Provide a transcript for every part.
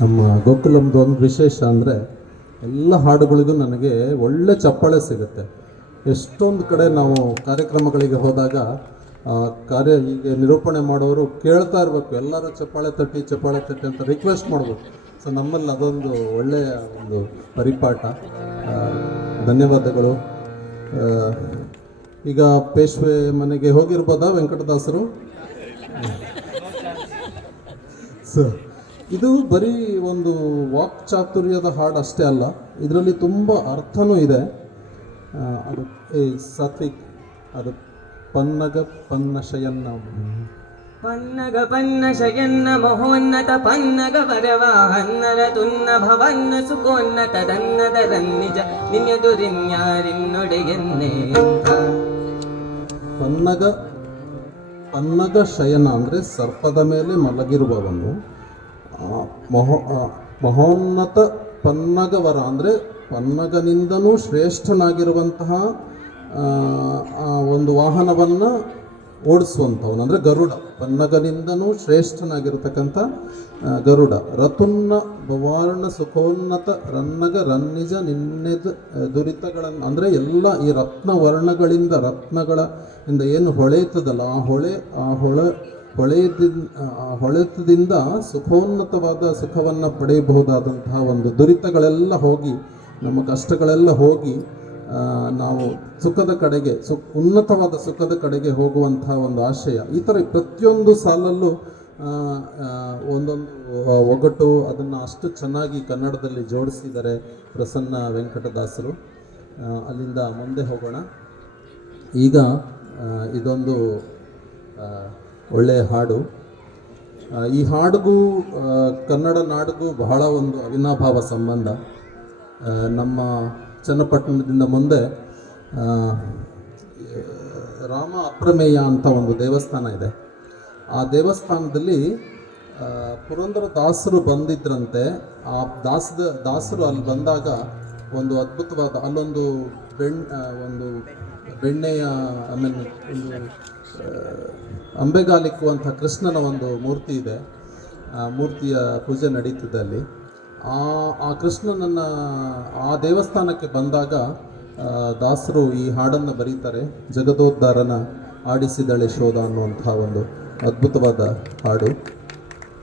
ನಮ್ಮ ಗೋಕುಲಮ್ದು ಒಂದು ವಿಶೇಷ ಅಂದರೆ ಎಲ್ಲ ಹಾಡುಗಳಿಗೂ ನನಗೆ ಒಳ್ಳೆ ಚಪ್ಪಾಳೆ ಸಿಗುತ್ತೆ. ಎಷ್ಟೊಂದು ಕಡೆ ನಾವು ಕಾರ್ಯಕ್ರಮಗಳಿಗೆ ಹೋದಾಗ ಹೀಗೆ ನಿರೂಪಣೆ ಮಾಡೋರು ಕೇಳ್ತಾ ಇರಬೇಕು, ಎಲ್ಲರೂ ಚಪ್ಪಾಳೆ ತಟ್ಟಿ ಅಂತ ರಿಕ್ವೆಸ್ಟ್ ಮಾಡಬೇಕು. ಸೊ ನಮ್ಮಲ್ಲಿ ಅದೊಂದು ಒಳ್ಳೆಯ ಒಂದು ಪರಿಪಾಠ. ಧನ್ಯವಾದಗಳು. ಈಗ ಪೇಶ್ವೆ ಮನೆಗೆ ಹೋಗಿರ್ಬೋದಾ ವೆಂಕಟದಾಸರು? ಇದು ಬರೀ ಒಂದು ವಾಕ್ಚಾತುರ್ಯದ ಹಾಡು ಅಷ್ಟೇ ಅಲ್ಲ, ಇದರಲ್ಲಿ ತುಂಬ ಅರ್ಥನೂ ಇದೆ. ಅದು ಸಾತ್ವಿಕ್, ಅದು ಪನ್ನಗ ಪನ್ನ ಶಯನ್ನ ಪನ್ನಗ ಪನ್ನ ಶಯನ್ನ ಮಹೋನ್ನತ ಪನ್ನಗ ವರವಾಹನ್ನರ ತುನ್ನ ಭವನ್ನ ಸುಖೋನ್ನತ ದನ್ನದ ರನ್ನಿಜ ನಿನ್ಯದುರಿನ್ಯಾರಿನ್ನೊಡೆಗೆನ್ನೇ. ಪನ್ನಗ ಶಯನ ಅಂದರೆ ಸರ್ಪದ ಮೇಲೆ ಮಲಗಿರುವವನು. ಮಹೋನ್ನತ ಪನ್ನಗವರ ಅಂದರೆ ಪನ್ನಗನಿಂದನೂ ಶ್ರೇಷ್ಠನಾಗಿರುವಂತಹ ಒಂದು ವಾಹನವನ್ನು ಓಡಿಸುವಂಥವನು ಅಂದರೆ ಗರುಡ. ಪನ್ನಗನಿಂದನೂ ಶ್ರೇಷ್ಠನಾಗಿರ್ತಕ್ಕಂಥ ಗರುಡ. ರತುನ್ನ ಭವಾರ್ಣ ಸುಖೋನ್ನತ ರನ್ನಗ ರನ್ನಿಜ ನಿನ್ನೆದ ದುರಿತಗಳನ್ನು ಅಂದರೆ ಎಲ್ಲ ಈ ರತ್ನವರ್ಣಗಳಿಂದ ರತ್ನಗಳಿಂದ ಏನು ಹೊಳೆಯುತ್ತದಲ್ಲ ಆ ಹೊಳೆತದಿಂದ ಸುಖೋನ್ನತವಾದ ಸುಖವನ್ನು ಪಡೆಯಬಹುದಾದಂತಹ ಒಂದು ದುರಿತಗಳೆಲ್ಲ ಹೋಗಿ, ನಮ್ಮ ಕಷ್ಟಗಳೆಲ್ಲ ಹೋಗಿ ನಾವು ಸುಖದ ಕಡೆಗೆ ಉನ್ನತವಾದ ಸುಖದ ಕಡೆಗೆ ಹೋಗುವಂತಹ ಒಂದು ಆಶಯ. ಈ ಥರ ಪ್ರತಿಯೊಂದು ಸಾಲಲ್ಲೂ ಒಂದೊಂದು ಒಗಟು, ಅದನ್ನು ಅಷ್ಟು ಚೆನ್ನಾಗಿ ಕನ್ನಡದಲ್ಲಿ ಜೋಡಿಸಿದ್ದಾರೆ ಪ್ರಸನ್ನ ವೆಂಕಟದಾಸರು. ಅಲ್ಲಿಂದ ಮುಂದೆ ಹೋಗೋಣ. ಈಗ ಇದೊಂದು ಒಳ್ಳೆಯ ಹಾಡು. ಈ ಹಾಡಿಗೂ ಕನ್ನಡ ನಾಡಿಗೂ ಬಹಳ ಒಂದು ಅವಿನಾಭಾವ ಸಂಬಂಧ. ನಮ್ಮ ಚನ್ನಪಟ್ಟಣದಿಂದ ಮುಂದೆ ರಾಮ ಅಪ್ರಮೇಯ ಅಂತ ಒಂದು ದೇವಸ್ಥಾನ ಇದೆ. ಆ ದೇವಸ್ಥಾನದಲ್ಲಿ ಪುರಂದರ ದಾಸರು ಬಂದಿದ್ರಂತೆ. ಆ ದಾಸರು ಅಲ್ಲಿ ಬಂದಾಗ ಒಂದು ಅದ್ಭುತವಾದ ಅಲ್ಲೊಂದು ಒಂದು ಬೆಣ್ಣೆಯ ಆಮೇಲೆ ಒಂದು ಅಂಬೆಗಾಲಿಕ್ಕುವಂಥ ಕೃಷ್ಣನ ಒಂದು ಮೂರ್ತಿ ಇದೆ. ಆ ಮೂರ್ತಿಯ ಪೂಜೆ ನಡೀತಿದೆ ಅಲ್ಲಿ. ಆ ಕೃಷ್ಣನನ್ನು ಆ ದೇವಸ್ಥಾನಕ್ಕೆ ಬಂದಾಗ ದಾಸರು ಈ ಹಾಡನ್ನು ಬರೀತಾರೆ. ಜಗದೋದ್ಧಾರನ ಆಡಿಸಿದಳೆ ಶೋಧ ಅನ್ನುವಂಥ ಒಂದು ಅದ್ಭುತವಾದ ಹಾಡು.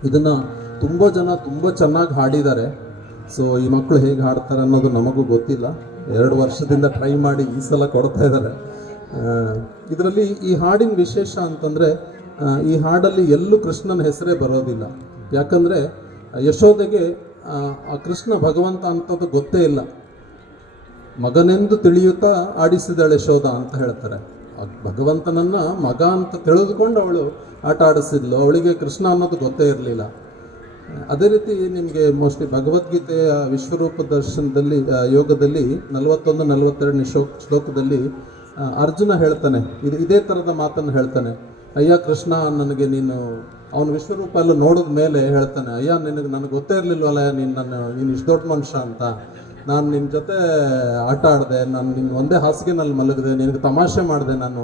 ಇದನ್ನು ತುಂಬ ಜನ ತುಂಬ ಚೆನ್ನಾಗಿ ಹಾಡಿದ್ದಾರೆ. ಸೊ ಈ ಮಕ್ಕಳು ಹೇಗೆ ಹಾಡ್ತಾರೆ ಅನ್ನೋದು ನಮಗೂ ಗೊತ್ತಿಲ್ಲ. 2 ವರ್ಷದಿಂದ ಟ್ರೈ ಮಾಡಿ ಈ ಸಲ ಕೊಡ್ತಾ ಇದ್ದಾರೆ. ಇದರಲ್ಲಿ ಈ ಹಾಡಿನ ವಿಶೇಷ ಅಂತಂದರೆ, ಈ ಹಾಡಲ್ಲಿ ಎಲ್ಲೂ ಕೃಷ್ಣನ ಹೆಸರೇ ಬರೋದಿಲ್ಲ. ಯಾಕಂದರೆ ಯಶೋದೆಗೆ ಆ ಕೃಷ್ಣ ಭಗವಂತ ಅಂಥದ್ದು ಗೊತ್ತೇ ಇಲ್ಲ. ಮಗನೆಂದು ತಿಳಿಯುತ್ತಾ ಆಡಿಸಿದಳೆ ಯಶೋಧ ಅಂತ ಹೇಳ್ತಾರೆ. ಭಗವಂತನನ್ನು ಮಗ ಅಂತ ತಿಳಿದುಕೊಂಡು ಅವಳು ಆಟ ಆಡಿಸಿದ್ಲು. ಅವಳಿಗೆ ಕೃಷ್ಣ ಅನ್ನೋದು ಗೊತ್ತೇ ಇರಲಿಲ್ಲ. ಅದೇ ರೀತಿ ನಿಮಗೆ ಮೋಸ್ಟ್ಲಿ ಭಗವದ್ಗೀತೆಯ ವಿಶ್ವರೂಪ ದರ್ಶನದಲ್ಲಿ ಯೋಗದಲ್ಲಿ 41-42ನೇ ಶ್ಲೋಕದಲ್ಲಿ ಅರ್ಜುನ ಹೇಳ್ತಾನೆ, ಇದೇ ಥರದ ಮಾತನ್ನು ಹೇಳ್ತಾನೆ. ಅಯ್ಯ ಕೃಷ್ಣ, ನನಗೆ ನೀನು ಅವನು ವಿಶ್ವರೂಪ ಎಲ್ಲ ನೋಡಿದ ಮೇಲೆ ಹೇಳ್ತಾನೆ, ಅಯ್ಯ ನನಗೆ ಗೊತ್ತೇ ಇರಲಿಲ್ವಲ್ಲ ನೀನು ಇಷ್ಟು ದೊಡ್ಡ ಮನುಷ್ಯ ಅಂತ. ನಾನು ನಿನ್ನ ಜೊತೆ ಆಟ ಆಡಿದೆ, ನಾನು ನಿನ್ನ ಒಂದೇ ಹಾಸಿಗೆನಲ್ಲಿ ಮಲಗಿದೆ, ನಿನಗೆ ತಮಾಷೆ ಮಾಡಿದೆ, ನಾನು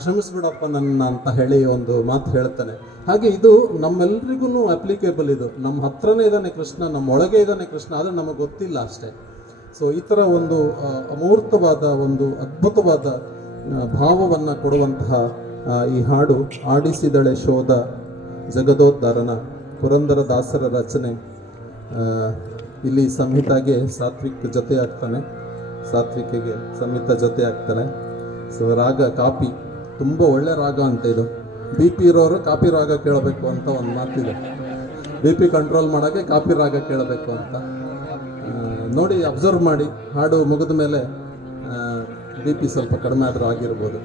ಕ್ಷಮಿಸ್ಬಿಡಪ್ಪ ನನ್ನ ಅಂತ ಹೇಳಿ ಒಂದು ಮಾತು ಹೇಳ್ತಾನೆ. ಹಾಗೆ ಇದು ನಮ್ಮೆಲ್ರಿಗೂ ಅಪ್ಲಿಕೇಬಲ್. ಇದು ನಮ್ಮ ಹತ್ರನೇ ಇದ್ದಾನೆ ಕೃಷ್ಣ, ನಮ್ಮ ಒಳಗೆ ಇದ್ದಾನೆ ಕೃಷ್ಣ, ಆದರೆ ನಮಗೆ ಗೊತ್ತಿಲ್ಲ ಅಷ್ಟೇ. ಸೊ ಈ ಥರ ಒಂದು ಅಮೂರ್ತವಾದ ಒಂದು ಅದ್ಭುತವಾದ ಭಾವವನ್ನು ಕೊಡುವಂತಹ ಈ ಹಾಡು ಆಡಿಸಿದಳೆ ಶೋಧ ಜಗದೋದ್ಧಾರನ ಪುರಂದರ ದಾಸರ ರಚನೆ. ಇಲ್ಲಿ ಸಂಹಿತಾಗೆ ಸಾತ್ವಿಕ್ ಜೊತೆ ಆಗ್ತಾನೆ, ಸಾತ್ವಿಕಿಗೆ ಸಂಹಿತ ಜೊತೆ ಆಗ್ತಾರೆ. ಸೊ ರಾಗ ಕಾಪಿ, ತುಂಬ ಒಳ್ಳೆ ರಾಗ ಅಂತ ಇದು. BP ಇರೋರು ಕಾಪಿ ರಾಗ ಕೇಳಬೇಕು ಅಂತ ಒಂದು ಮಾತಿದೆ. BP ಕಂಟ್ರೋಲ್ ಮಾಡೋಕ್ಕೆ ಕಾಪಿ ರಾಗ ಕೇಳಬೇಕು ಅಂತ. ನೋಡಿ, ಅಬ್ಸರ್ವ್ ಮಾಡಿ, ಹಾಡು ಮುಗಿದ ಮೇಲೆ BP ಸ್ವಲ್ಪ ಕಡಿಮೆ ಆದರೂ ಆಗಿರ್ಬೋದು.